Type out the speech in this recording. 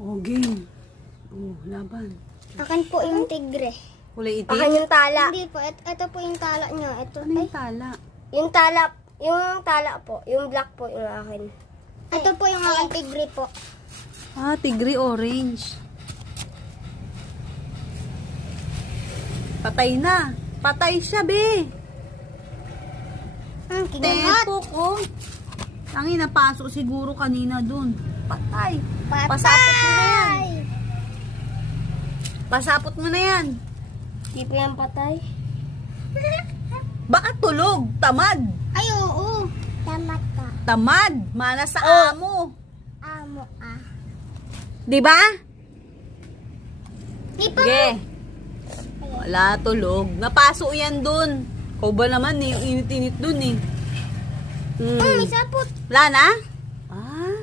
Oh, game. Oh, laban. Akin po yung tigre. Kulay itim? Akin yung tala. Hindi po, ito po yung tala niya. Ito, Ano yung tala? yung tala po. Yung black po yung akin. Ito po yung aking tigre po. Ah, tigre orange. Patay na. Patay siya, be. Kinagat. Tempo ko. Tangi, napasok siguro kanina dun. Patay. Patay. Pasapot mo na yan. Pasapot mo na yan. Di po yan patay. Baka tulog. Tamad. Ay, oo. Tamat ka. Tamad. Mana sa amo. Amo ah. Di ba? Di pa. Sige. Wala, tulog. Napaso yan dun. Kau ba naman eh, yung init-init dun eh. May sapot. Wala na? Ah.